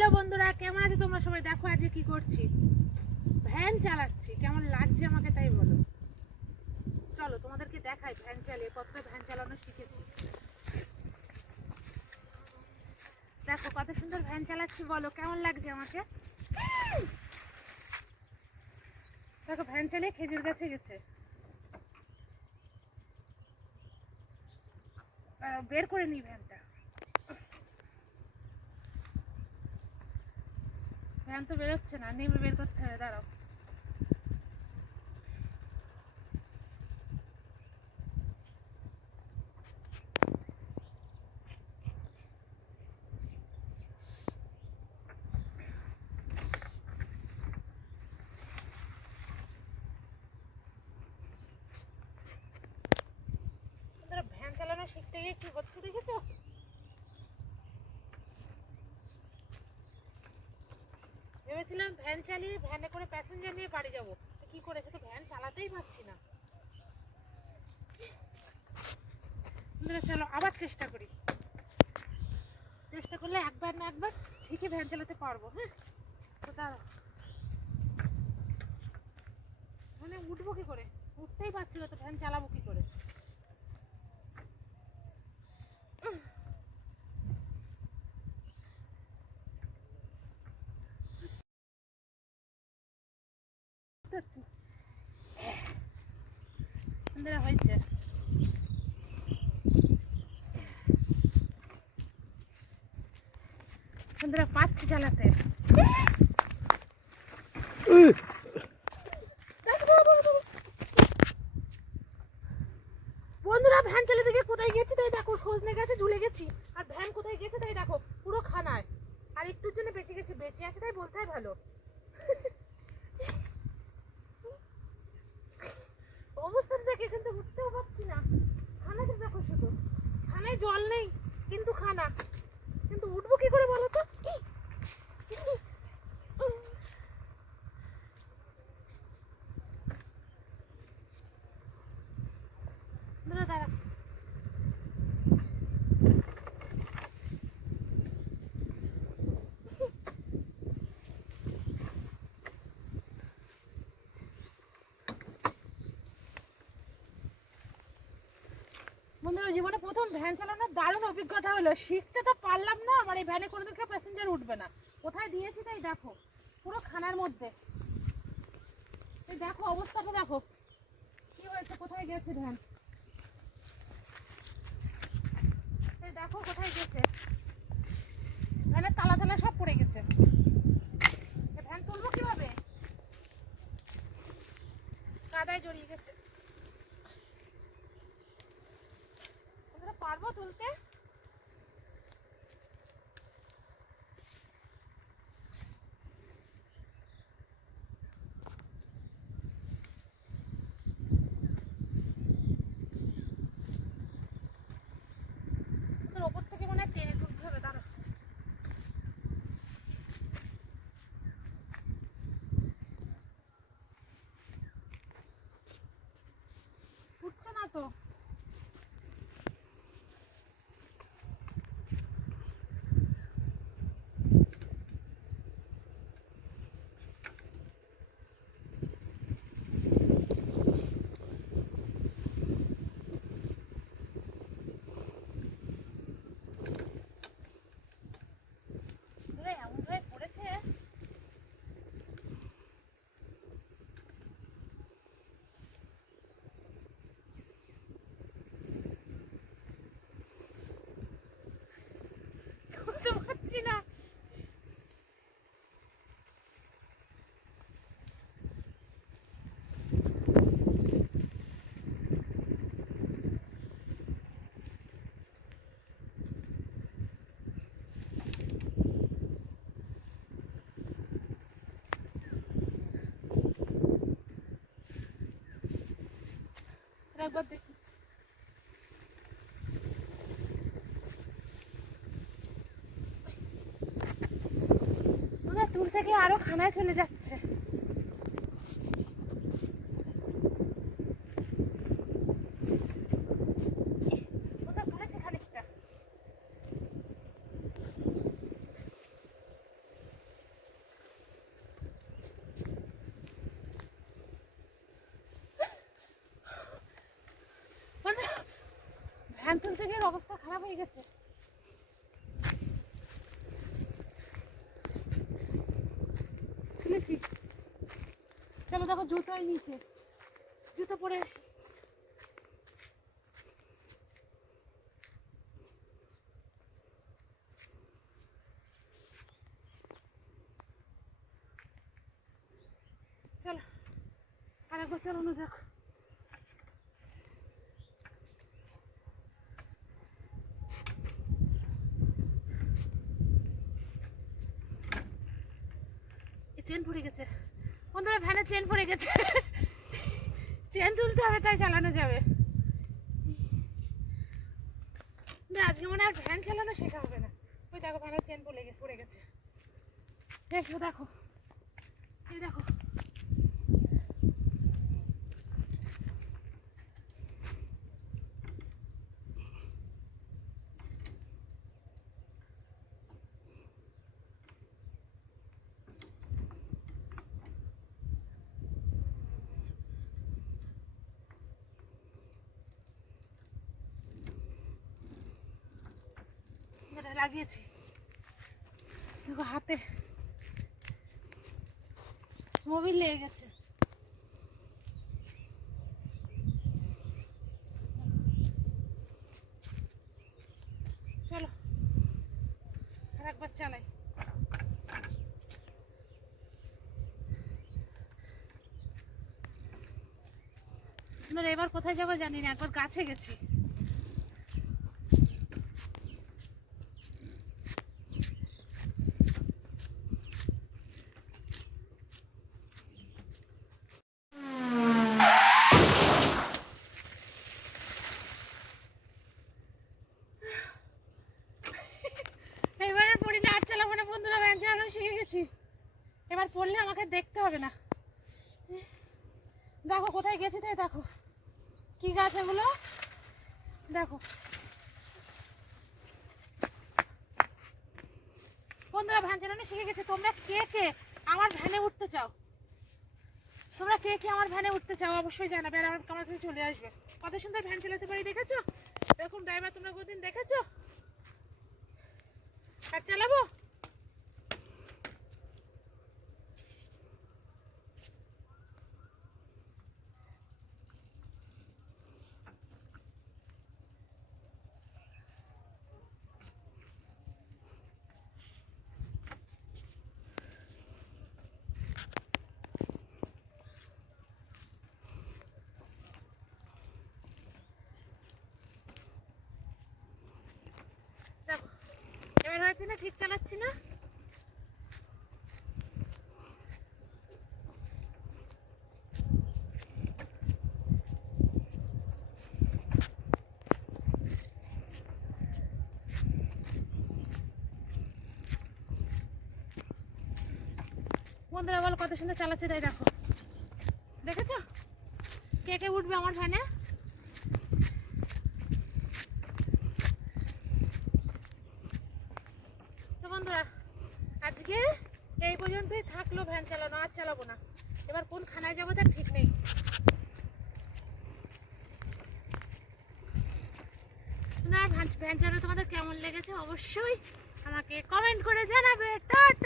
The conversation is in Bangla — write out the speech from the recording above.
হ্যালো বন্ধুরা, কেমন আছো তোমরা সবাই? দেখো আজকে কি করছি, ভ্যান চালাচ্ছি। কেমন লাগছে আমাকে তাই বলো। চলো তোমাদেরকে দেখাই ভ্যান চালিয়ে, কতটা ভ্যান চালানো শিখেছি। দেখো কত সুন্দর ভ্যান চালাচ্ছি, বলো কেমন লাগছে আমাকে। দেখো ভ্যান চালিয়ে খেজুর গাছে গেছে, বের করে নি ভ্যানটা। ভ্যান তো বেরোচ্ছে না, নেমে বের করতে হবে, দাঁড়াও। ভ্যান চালানো শিখতে গিয়ে কি হচ্ছে দেখেছো? ভেবেছিলাম ভ্যান চালিয়ে ভ্যানে করে প্যাসেঞ্জার নিয়ে বাড়ি যাবো, কি করে, তো ভ্যান চালাতেই পারছি না। চলো আবার চেষ্টা করি, চেষ্টা করলে একবার না একবার ঠিকই ভ্যান চালাতে পারবো। হ্যাঁ তো দাঁড়াও, মানে উঠবো কি করে, উঠতেই পারছি না তো ভ্যান চালাবো কি করে। হয়েছে বন্ধুরা, পাচ্ছি চালাতে। বন্ধুরা ভ্যান চালাতে গিয়ে কোথায় গেছি তাই দেখো, সজনে গাছে ঝুলে গেছি। আর ভ্যান কোথায় গেছে তাই দেখো, পুরো খানায়। আর একটুর জন্য বেঁচে গেছি, বেঁচে আছে তাই বলতে হয় ভালো। অবস্থাটা দেখে কিন্তু উঠতেও পারছি না। খানাতে দেখো, শুধু খানায় জল নেই কিন্তু খানা, কিন্তু উঠবো কি করে বলো তো। দাঁড়া, বন্ধুরা জীবনে প্রথম ভ্যান চালানোর দারুণ অভিজ্ঞতা হলো। শিখতে তো পারলাম না, আমার এই ভ্যানে কোনোদিন কেউ প্যাসেঞ্জার উঠবে না। কোথায় দিয়েছি তাই দেখো, পুরো খানার মধ্যে। এই দেখো অবস্থাটা দেখো কি হয়েছে, কোথায় গেছে ভ্যান, এই দেখো কোথায় গেছে। ভ্যানের তালা তালা সব পড়ে গেছে। ভ্যান তুলবো কিভাবে, কাদায় জড়িয়ে গেছে। পারবো তুলতে? ওপর থেকে মনে হয় টেনে তুলতে হবে, দাঁড়া। উঠছে না তো। এমন ভাবে পড়েছে, তুলতে পারছি না। একবার দেখি, তুল থেকে আরো খানায় চলে যাচ্ছে। লেগের অবস্থা খারাপ হয়ে গেছে। খুলেছি, চলো দেখো জুতোই নিচে, জুতো পরে আসি। চলো আরেকবার চালানো যাক। চেন পড়ে গেছে বন্ধুরা, ভ্যানের চেন পড়ে গেছে। চেন তুলতে হবে, তাই চালানো যাবে। আজকে মনে আর ভ্যান চালানো শেখা হবে না। ওই দেখো ভ্যানের চেন পড়ে গেছে। দেখো দেখো, এই দেখো লাগিয়েছি, দেখো হাতে মোবিল লেগে গেছে। চলো আরেকবার চালাই। এবার কোথায় যাবো জানি না, একবার গাছে গেছি। এবার পড়ি না, আর চালাবো না বন্ধুরা, ভ্যান চালানো শিখে গেছি। এবার পড়লে আমাকে দেখতে হবে না। দেখো কোথায় গেছি, তাই দেখো কি গাছ এগুলো, দেখো বন্ধুরা ভ্যান চালানো শিখে গেছে। তোমরা কে কে আমার ভ্যানে উঠতে চাও, তোমরা কে কে আমার ভ্যানে উঠতে চাও অবশ্যই জানাবে, আর আমার কাছে চলে আসবে। কত সুন্দর ভ্যান চালাতে পারি দেখেছো, এরকম ড্রাইভার তোমরা কোনদিন দেখেছো? আর চালাবো। দেখো এবার হয়েছে না, ঠিক চালাচ্ছি না? বন্ধুরা বলো কত সুন্দর চালাচ্ছে, তাই দেখো, দেখেছো? কে কে উঠবে আমার ভ্যানে? তো বন্ধুরা আজকে এই পর্যন্তই থাকলো ভ্যান চালানো, আর চালাবো না। এবার কোন খানায় যাবো তার ঠিক নেই। ভ্যান চালানো তোমাদের কেমন লেগেছে অবশ্যই আমাকে কমেন্ট করে জানাবে। টাটা।